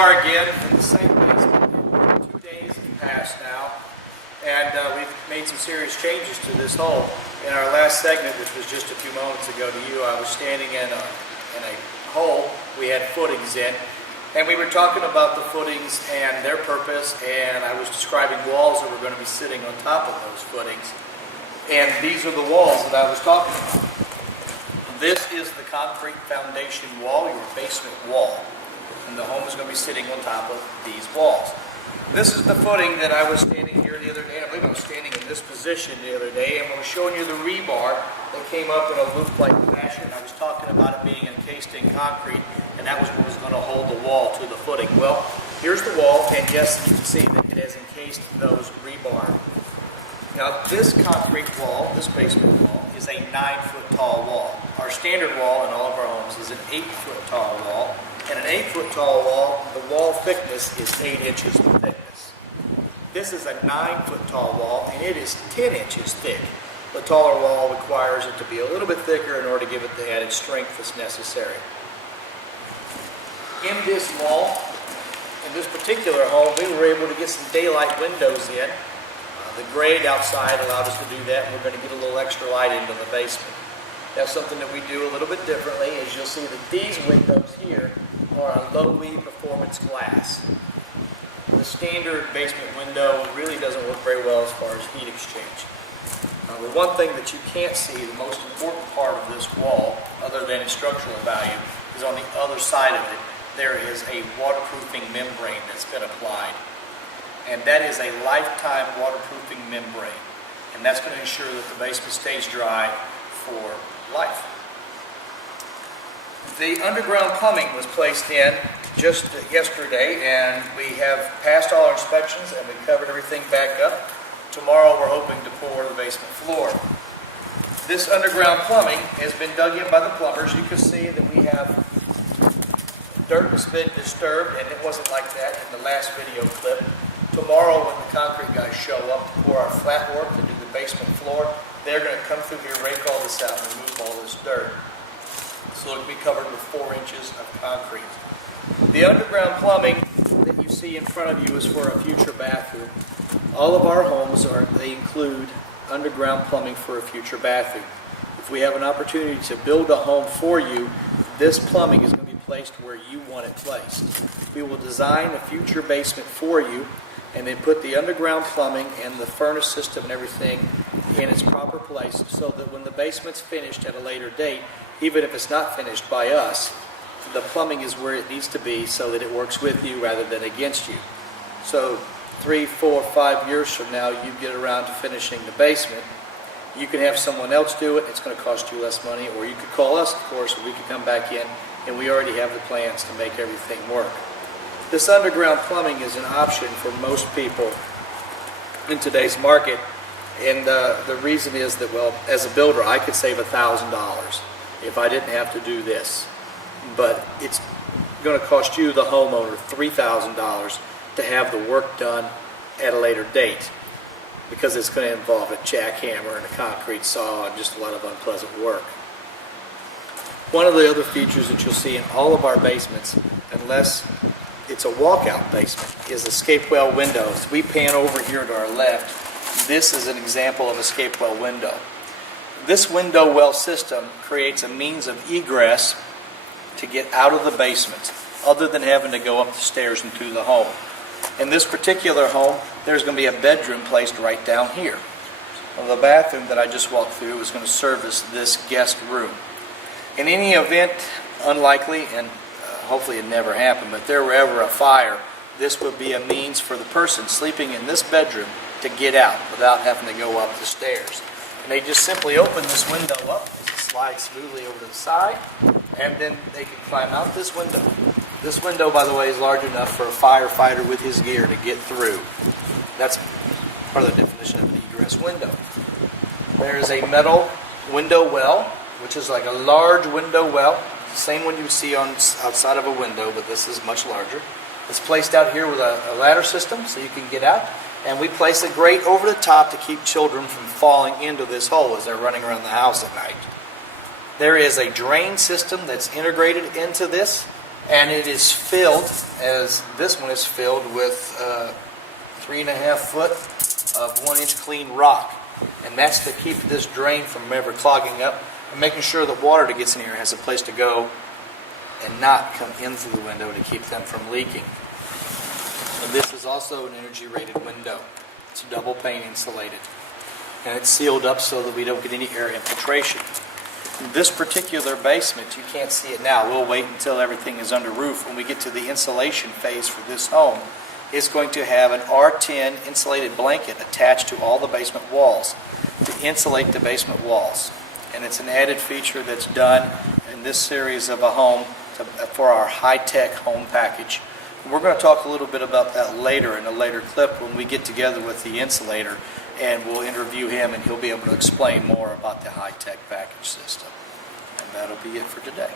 are again in the same basement. 2 days have passed now, and we've made some serious changes to this hole. In our last segment, which was just a few moments ago to you, I was standing in a hole we had footings in, and we were talking about the footings and their purpose, and I was describing walls that were going to be sitting on top of those footings. And these are the walls that I was talking about. This is the concrete foundation wall, your basement wall. And the home is going to be sitting on top of these walls. This is the footing that I was standing here the other day. I believe I was standing in this position the other day, and I was showing you the rebar that came up in a loop-like fashion. I was talking about it being encased in concrete, and that was what was going to hold the wall to the footing. Well, here's the wall, and yes, you can see that it has encased those rebar. Now, this concrete wall, this basement wall, is a 9-foot tall wall. Our standard wall in all of our homes is an 8-foot tall wall. And an 8-foot tall wall, the wall thickness is 8 inches in thickness. This is a 9-foot tall wall, and it is 10 inches thick. The taller wall requires it to be a little bit thicker in order to give it the added strength that's necessary. In this wall, in this particular home, we were able to get some daylight windows in. The grade outside allowed us to do that, and we're going to get a little extra light into the basement. That's something that we do a little bit differently, as you'll see that these windows here are a low-E performance glass. The standard basement window really doesn't work very well as far as heat exchange. The one thing that you can't see, the most important part of this wall, other than its structural value, is on the other side of it, there is a waterproofing membrane that's been applied. And that is a lifetime waterproofing membrane. And that's going to ensure that the basement stays dry for life. The underground plumbing was placed in just yesterday, and we have passed all our inspections and we covered everything back up. Tomorrow we're hoping to pour the basement floor. This underground plumbing has been dug in by the plumbers. You can see that we have dirt that's been disturbed, and it wasn't like that in the last video clip. Tomorrow when the concrete guys show up to pour our flat work to do the basement floor, they're going to come through here, rake all this out, and remove all this dirt. So it'll be covered with 4 inches of concrete. The underground plumbing that you see in front of you is for a future bathroom. All of our homes they include underground plumbing for a future bathroom. If we have an opportunity to build a home for you, this plumbing is going to be placed where you want it placed. We will design a future basement for you, and then put the underground plumbing and the furnace system and everything in its proper place, so that when the basement's finished at a later date, even if it's not finished by us, the plumbing is where it needs to be so that it works with you rather than against you. So 3, 4, 5 years from now, you get around to finishing the basement, you can have someone else do it. It's going to cost you less money, or you could call us, of course, and we could come back in, and we already have the plans to make everything work. This underground plumbing is an option for most people in today's market, and the reason is that, well, as a builder, I could save $1,000 if I didn't have to do this. But it's going to cost you, the homeowner, $3,000 to have the work done at a later date, because it's going to involve a jackhammer and a concrete saw and just a lot of unpleasant work. One of the other features that you'll see in all of our basements, unless it's a walkout basement, is escape well windows. We pan over here to our left. This is an example of escape well window. This window well system creates a means of egress to get out of the basement, other than having to go up the stairs and through the home. In this particular home, there's going to be a bedroom placed right down here. Well, the bathroom that I just walked through is going to service this guest room. In any event, unlikely, and hopefully it never happened, but if there were ever a fire, this would be a means for the person sleeping in this bedroom to get out without having to go up the stairs. And they just simply open this window up, it slides smoothly over to the side, and then they can climb out this window. This window, by the way, is large enough for a firefighter with his gear to get through. That's part of the definition of an egress window. There is a metal window well, which is like a large window well, same one you see on outside of a window, but this is much larger. It's placed out here with a ladder system so you can get out, and we place a grate over the top to keep children from falling into this hole as they're running around the house at night. There is a drain system that's integrated into this, And it is filled, as this one is filled, with 3.5 foot of 1-inch clean rock. And that's to keep this drain from ever clogging up and making sure that water that gets in here has a place to go and not come in through the window to keep them from leaking. And this is also an energy rated window. It's double pane insulated. And it's sealed up so that we don't get any air infiltration. This particular basement, you can't see it now. We'll wait until everything is under roof. When we get to the insulation phase for this home, it's going to have an R10 insulated blanket attached to all the basement walls to insulate the basement walls. And it's an added feature that's done in this series of a home for our high-tech home package. And we're going to talk a little bit about that later in a later clip when we get together with the insulator, and we'll interview him and he'll be able to explain more about the high-tech package system. And that'll be it for today.